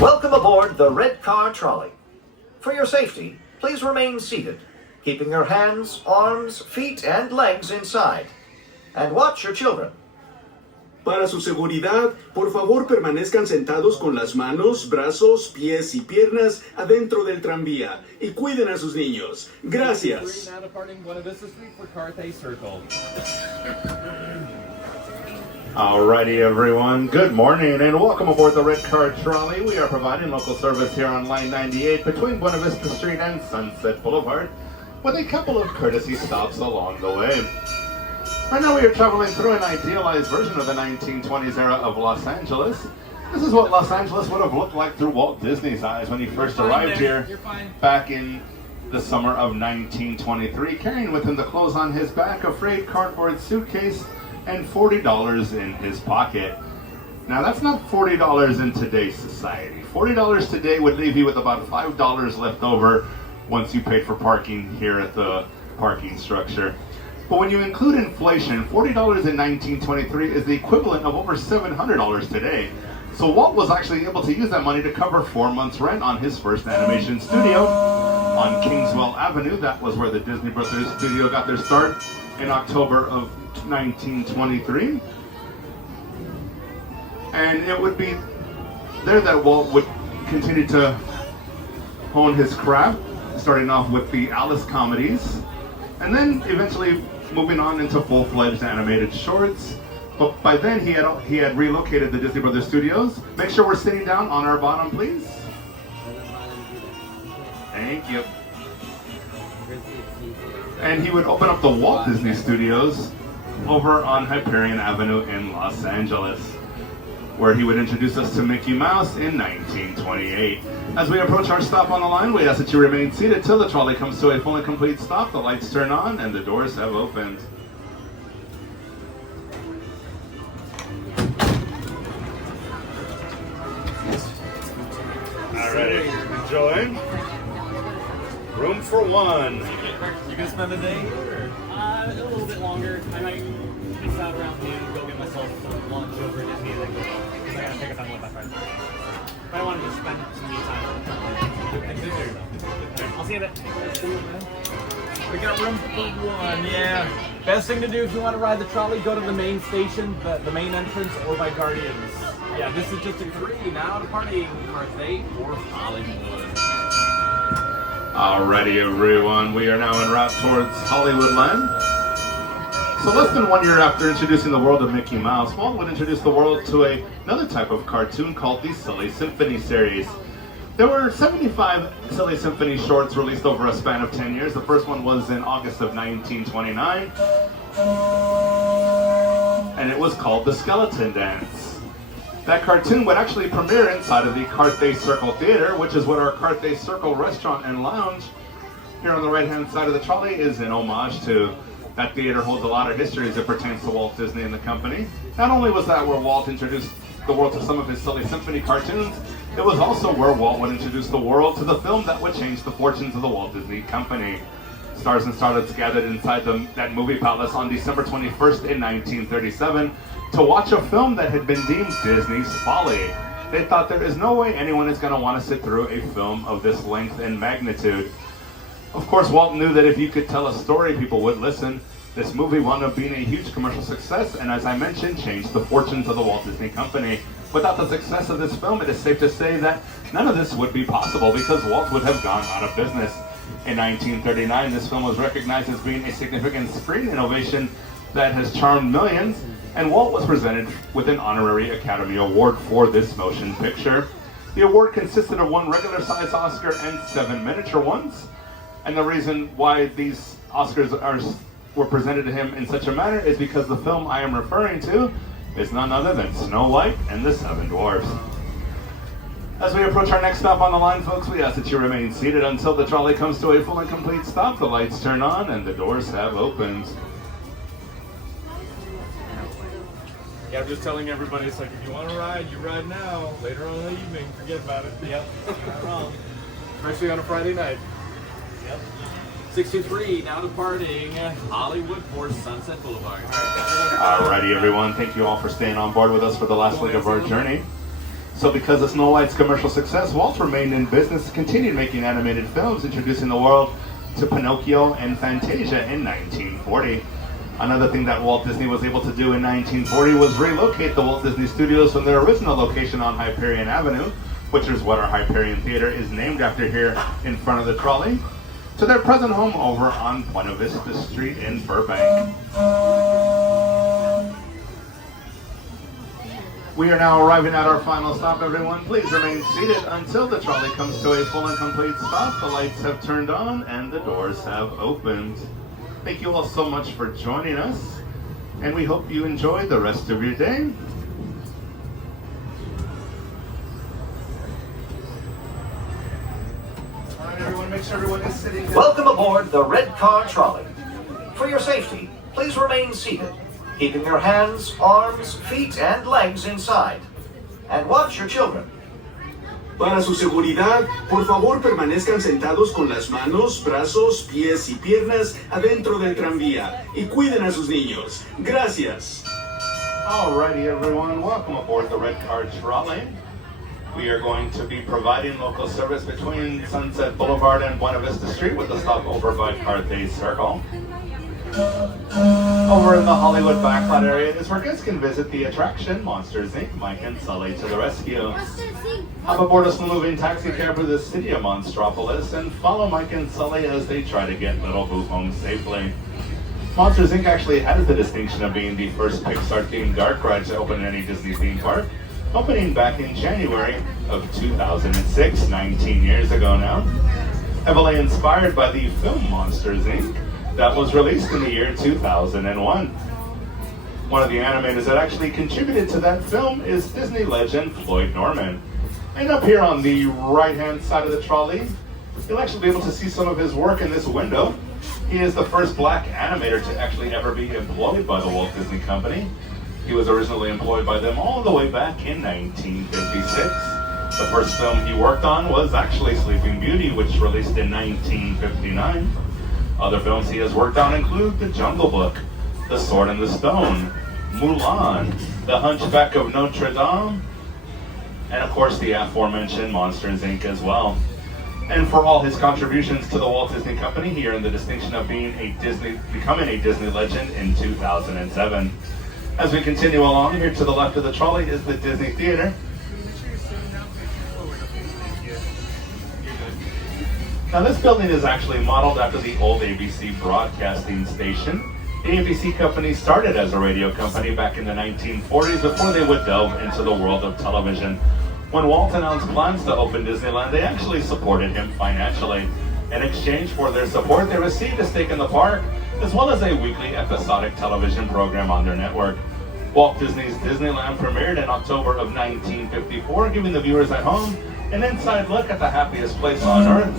Welcome aboard the Red Car Trolley. For your safety, please remain seated, keeping your hands, arms, feet, and legs inside. And watch your children. Para su seguridad, por favor permanezcan sentados con las manos, brazos, pies y piernas adentro del tranvía y cuiden a sus niños. Gracias. Now departing Buena Vista Street for Carthay Circle. Alrighty everyone, good morning and welcome aboard the Red Car Trolley. We are providing local service here on Line 98 between Buena Vista Street and Sunset Boulevard with a couple of courtesy stops along the way. Right now we are traveling through an idealized version of the 1920s era of Los Angeles. This is what Los Angeles would have looked like through Walt Disney's eyes when he first arrived here back in the summer of 1923, carrying with him the clothes on his back, a frayed cardboard suitcase, and $40 in his pocket. Now that's not $40 in today's society. $40 today would leave you with about $5 left over once you paid for parking here at the parking structure. But when you include inflation, $40 in 1923 is the equivalent of over $700 today. So Walt was actually able to use that money to cover 4 months' rent on his first animation studio on Kingswell Avenue. That was where the Disney Brothers studio got their start in October of 1923. And it would be there that Walt would continue to hone his craft, starting off with the Alice comedies, and then eventually moving on into full-fledged animated shorts. But by then he had relocated the Disney Brothers Studios. Make sure we're sitting down on our bottom, please. Thank you. And he would open up the Walt Disney Studios over on Hyperion Avenue in Los Angeles, where he would introduce us to Mickey Mouse in 1928. As we approach our stop on the line, we ask that you remain seated till the trolley comes to a full and complete stop. The lights turn on and the doors have opened. Alrighty, enjoy. Room for one. You gonna spend the day here? A little bit longer. I might peace out around noon, go get myself some lunch over at Disney, then go home. Because I gotta pick up on with my friends. But I wanted to spend some me time. I'll see you in a bit. We got room for one, yeah. Best thing to do if you want to ride the trolley, go to the main station, the main entrance, or by Guardians. Yeah, this is just a free now departing Carthay or Hollywood. Alrighty everyone, we are now en route towards Hollywoodland. So less than 1 year after introducing the world of Mickey Mouse, Walt would introduce the world to another type of cartoon called the Silly Symphony series. There were 75 Silly Symphony shorts released over a span of 10 years. The first one was in August of 1929, and it was called The Skeleton Dance. That cartoon would actually premiere inside of the Carthay Circle Theater, which is what our Carthay Circle restaurant and lounge Here on the right-hand side of the trolley is an homage to that theater. Holds a lot of history as it pertains to Walt Disney and the company. Not only was that where Walt introduced the world to some of his silly symphony cartoons, it was also where Walt would introduce the world to the film that would change the fortunes of the Walt Disney Company. Stars and starlets gathered inside that movie palace on December 21st in 1937 to watch a film that had been deemed Disney's folly. They thought there is no way anyone is going to want to sit through a film of this length and magnitude. Of course, Walt knew that if you could tell a story, people would listen. This movie wound up being a huge commercial success, and as I mentioned, changed the fortunes of the Walt Disney Company. Without the success of this film, it is safe to say that none of this would be possible because Walt would have gone out of business. In 1939, this film was recognized as being a significant screen innovation that has charmed millions, and Walt was presented with an honorary Academy Award for this motion picture. The award consisted of 1 regular-size Oscar and 7 miniature ones, and the reason why these Oscars were presented to him in such a manner is because the film I am referring to is none other than Snow White and the Seven Dwarfs. As we approach our next stop on the line, folks, we ask that you remain seated until the trolley comes to a full and complete stop. The lights turn on and the doors have opened. Yeah, I'm just telling everybody, it's like, if you want to ride, you ride now. Later on in the evening, forget about it. Yep, you're not wrong. Especially on a Friday night. Yep. 623, now departing Hollywood for Sunset Boulevard. Alrighty, everyone. Thank you all for staying on board with us for the last leg of our journey. So because of Snow White's commercial success, Walt remained in business, continued making animated films, introducing the world to Pinocchio and Fantasia in 1940. Another thing that Walt Disney was able to do in 1940 was relocate the Walt Disney Studios from their original location on Hyperion Avenue, which is what our Hyperion Theater is named after here in front of the trolley, to their present home over on Buena Vista Street in Burbank. We are now arriving at our final stop, everyone. Please remain seated until the trolley comes to a full and complete stop. The lights have turned on and the doors have opened. Thank you all so much for joining us, and we hope you enjoy the rest of your day. All right, everyone, make sure everyone is sitting down. Welcome aboard the Red Car Trolley. For your safety, please remain seated, keeping your hands, arms, feet, and legs inside. And watch your children. Para su seguridad, por favor permanezcan sentados con las manos, brazos, pies y piernas adentro del tranvía y cuiden a sus niños. Gracias. Alrighty, everyone, welcome aboard the Red Car Trolley. We are going to be providing local service between Sunset Boulevard and Buena Vista Street with a stop over by Carthay Circle. Over in the Hollywood backlot area is where guests can visit the attraction Monsters Inc. Mike and Sully to the rescue. Hop aboard a slow-moving taxi cab through the city of Monstropolis and follow Mike and Sully as they try to get Little Boo home safely. Monsters Inc. actually has the distinction of being the first Pixar-themed dark ride to open in any Disney theme park, opening back in January of 2006, 19 years ago now. Heavily inspired by the film Monsters Inc. that was released in the year 2001. One of the animators that actually contributed to that film is Disney legend Floyd Norman. And up here on the right-hand side of the trolley, you'll actually be able to see some of his work in this window. He is the first black animator to actually ever be employed by the Walt Disney Company. He was originally employed by them all the way back in 1956. The first film he worked on was actually Sleeping Beauty, which released in 1959. Other films he has worked on include The Jungle Book, The Sword and the Stone, Mulan, The Hunchback of Notre Dame, and of course the aforementioned Monsters Inc. as well. And for all his contributions to the Walt Disney Company, he earned the distinction of becoming a Disney legend in 2007. As we continue along, here to the left of the trolley is the Disney Theater. Now this building is actually modeled after the old ABC broadcasting station. The ABC company started as a radio company back in the 1940s before they would delve into the world of television. When Walt announced plans to open Disneyland, they actually supported him financially. In exchange for their support, they received a stake in the park, as well as a weekly episodic television program on their network. Walt Disney's Disneyland premiered in October of 1954, giving the viewers at home an inside look at the happiest place on earth,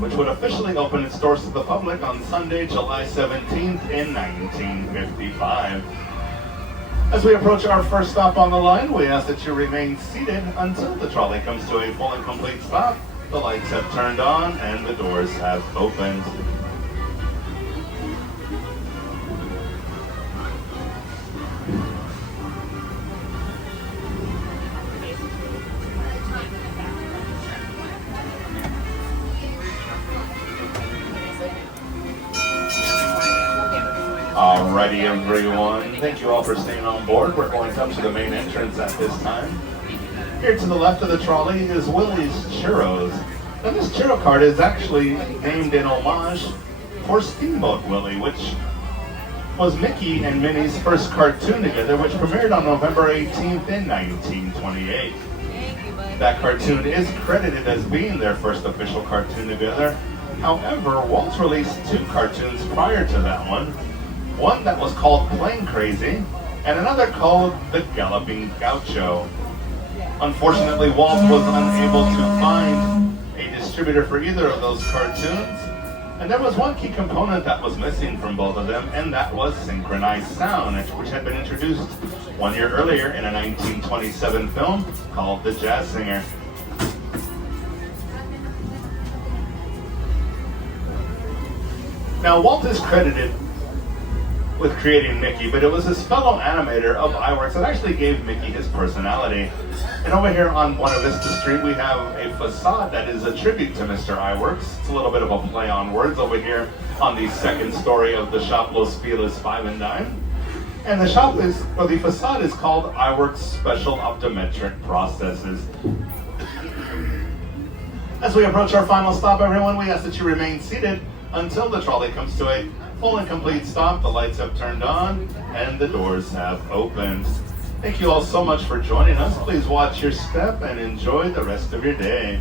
which which would officially open its doors to the public on Sunday, July 17th in 1955. As we approach our first stop on the line, we ask that you remain seated until the trolley comes to a full and complete stop. The lights have turned on and the doors have opened. Alrighty, everyone. Thank you all for staying on board. We're going up to the main entrance at this time. Here to the left of the trolley is Willie's Churros. Now this churro cart is actually named in homage for Steamboat Willie, which was Mickey and Minnie's first cartoon together, which premiered on November 18th in 1928. That cartoon is credited as being their first official cartoon together. However, Walt released 2 cartoons prior to that one. One that was called Plane Crazy, and another called The Galloping Gaucho. Unfortunately, Walt was unable to find a distributor for either of those cartoons, and there was one key component that was missing from both of them, and that was synchronized sound, which had been introduced 1 year earlier in a 1927 film called The Jazz Singer. Now, Walt is credited with creating Mickey, but it was his fellow animator of iWorks that actually gave Mickey his personality. And over here on Buena Vista Street, we have a facade that is a tribute to Mr. iWorks. It's a little bit of a play on words over here on the second story of the shop Los Feliz 5 and Dime. And the shop is, or the facade is called iWorks Special Optometric Processes. As we approach our final stop, everyone, we ask that you remain seated until the trolley comes to a full and complete stop. The lights have turned on and the doors have opened. Thank you all so much for joining us. Please watch your step and enjoy the rest of your day.